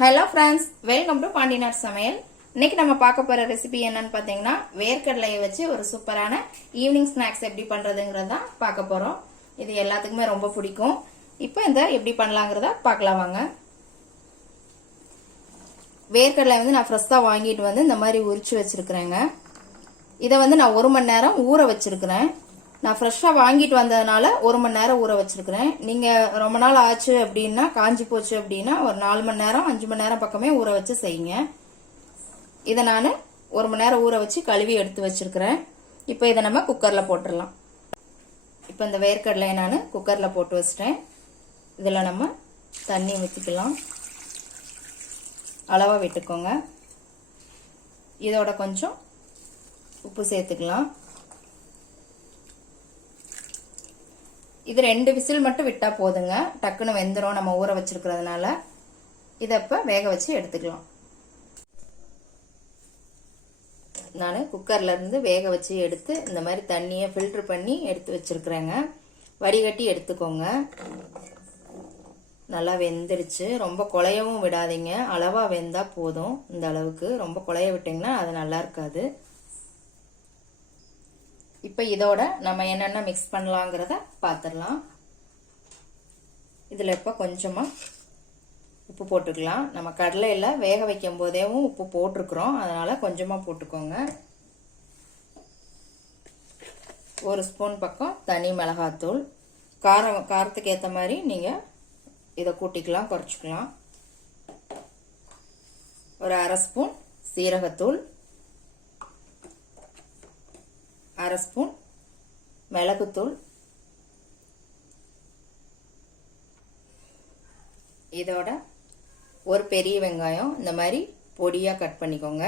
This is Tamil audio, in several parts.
ஹலோ ஃப்ரெண்ட்ஸ், வெல்கம் டு பாண்டினார் சமையல். இன்னைக்கு நம்ம பார்க்க போற ரெசிபி என்னன்னு பார்த்தீங்கன்னா, வேர்க்கடலையை வச்சு ஒரு சூப்பரான ஈவினிங் ஸ்நாக்ஸ் எப்படி பண்றதுங்கிறத தான் பார்க்க போறோம். இது எல்லாத்துக்குமே ரொம்ப பிடிக்கும். இப்போ இந்த எப்படி பண்ணலாங்கிறத பார்க்கலாம் வாங்க. வேர்க்கடலை நான் ஃப்ரெஷ்ஷாக வாங்கிட்டு இந்த மாதிரி உரிச்சு வச்சிருக்கிறேங்க. இதை நான் 1 மணி நேரம் ஊற வச்சிருக்கிறேன். நான் ஃப்ரெஷ்ஷாக வாங்கிட்டு வந்ததுனால 1 மணி நேரம் ஊற வச்சிருக்கிறேன். நீங்கள் ரொம்ப நாள் ஆச்சு அப்படின்னா, காஞ்சி போச்சு அப்படின்னா ஒரு 4 மணி நேரம் 5 மணி நேரம் பக்கமே ஊற வச்சு செய்யுங்க. இதை நான் 1 மணி நேரம் ஊற வச்சு கழுவி எடுத்து வச்சிருக்கிறேன். இப்போ இதை நம்ம குக்கரில் போட்டுடலாம். இப்போ இந்த வேர்க்கடலையை நான் குக்கரில் போட்டு வச்சிட்டேன். இதில் நம்ம தண்ணி ஊற்றிக்கலாம். அளவாக விட்டுக்கோங்க. இதோட கொஞ்சம் உப்பு சேர்த்துக்கலாம். இது 2 விசில் மட்டும் விட்டா போதுங்க. டக்குன்னு வெந்துடும் நம்ம ஊற வச்சிருக்கிறதுனால. இதை இப்போ வேக வச்சு எடுத்துக்கலாம். நான் குக்கர்ல இருந்து வேக வச்சு எடுத்து இந்த மாதிரி தண்ணியை ஃபில்டர் பண்ணி எடுத்து வச்சிருக்கிறேங்க. வடிகட்டி எடுத்துக்கோங்க. நல்லா வெந்துருச்சு. ரொம்ப குழையவும் விடாதீங்க. அளவா வெந்தா போதும். இந்த அளவுக்கு ரொம்ப குழைய விட்டீங்கன்னா அது நல்லா இருக்காது. இப்போ இதோட நம்ம என்னென்ன மிக்ஸ் பண்ணலாங்கிறத பார்த்துடலாம். இதில் இப்போ கொஞ்சமாக உப்பு போட்டுக்கலாம். நம்ம கடலையில் வேக வைக்கும் போதேவும் உப்பு போட்டிருக்கிறோம், அதனால் கொஞ்சமாக போட்டுக்கோங்க. 1 ஸ்பூன் பக்கம் தனி மிளகாத்தூள். காரத்துக்கு ஏற்ற மாதிரி நீங்கள் இதை கூட்டிக்கலாம், குறைச்சிக்கலாம். ஒரு 1/2 ஸ்பூன் சீரகத்தூள், 1/2 ஸ்பூன் மிளகுத்தூள், இதோட ஒரு பெரிய வெங்காயம் இந்த மாதிரி பொடியா கட் பண்ணிக்கோங்க.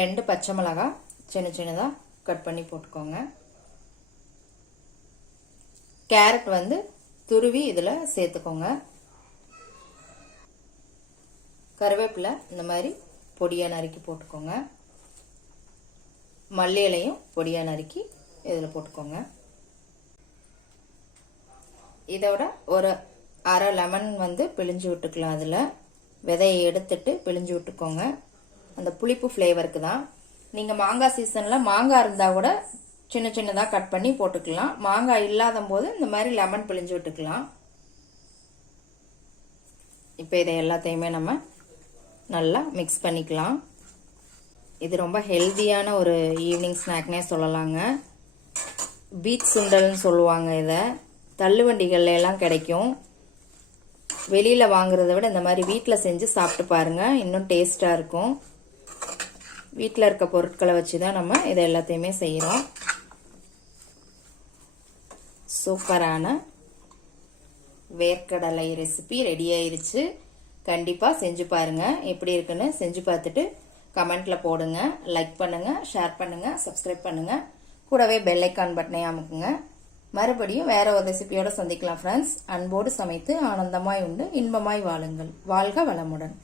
2 பச்சை மிளகாய் சின்ன சின்னதா கட் பண்ணி போட்டுக்கோங்க. கேரட் துருவி இதுல சேர்த்துக்கோங்க. கருவேப்பிலை இந்த மாதிரி பொடியா நறுக்கி போட்டுக்கோங்க. மல்லி இலையும் பொடியா நறுக்கி இதில் போட்டுக்கோங்க. இதோட ஒரு 1/2 லெமன் பிழிஞ்சு விட்டுக்கலாம். அதில் விதையை எடுத்துட்டு பிழிஞ்சு விட்டுக்கோங்க. அந்த புளிப்பு ஃப்ளேவருக்கு தான். நீங்கள் மாங்காய் சீசனில் மாங்காய் இருந்தால் கூட சின்ன சின்னதாக கட் பண்ணி போட்டுக்கலாம். மாங்காய் இல்லாத போது இந்த மாதிரி லெமன் பிழிஞ்சு விட்டுக்கலாம். இப்போ இதை எல்லாத்தையுமே நம்ம நல்லா மிக்ஸ் பண்ணிக்கலாம். இது ரொம்ப ஹெல்தியான ஒரு ஈவினிங் ஸ்நாக்னே சொல்லலாங்க. பீச் சுண்டல்னு சொல்லுவாங்க. இதை தள்ளுவண்டிகள்ல எல்லாம் கிடைக்கும். வெளியில் வாங்குறத விட இந்த மாதிரி வீட்டில் செஞ்சு சாப்பிட்டு பாருங்க, இன்னும் டேஸ்டாக இருக்கும். வீட்டில் இருக்க பொருட்களை வச்சு தான் நம்ம இதை எல்லாத்தையுமே செய்கிறோம். சூப்பரான வேர்க்கடலை ரெசிபி ரெடி ஆயிருச்சு. கண்டிப்பாக செஞ்சு பாருங்க. எப்படி இருக்குன்னு செஞ்சு பார்த்துட்டு கமெண்ட்ல போடுங்க. லைக் பண்ணுங்க, ஷேர் பண்ணுங்க, சப்ஸ்கிரைப் பண்ணுங்க. கூடவே பெல் ஐக்கான் பட்டனை அமுக்குங்க. மறுபடியும் வேற ஒரு ரெசிபியோட சந்திக்கலாம் ஃப்ரெண்ட்ஸ். அன்போடு சமைத்து ஆனந்தமாய் உண்டு இன்பமாய் வாழுங்கள். வாழ்க வளமுடன்.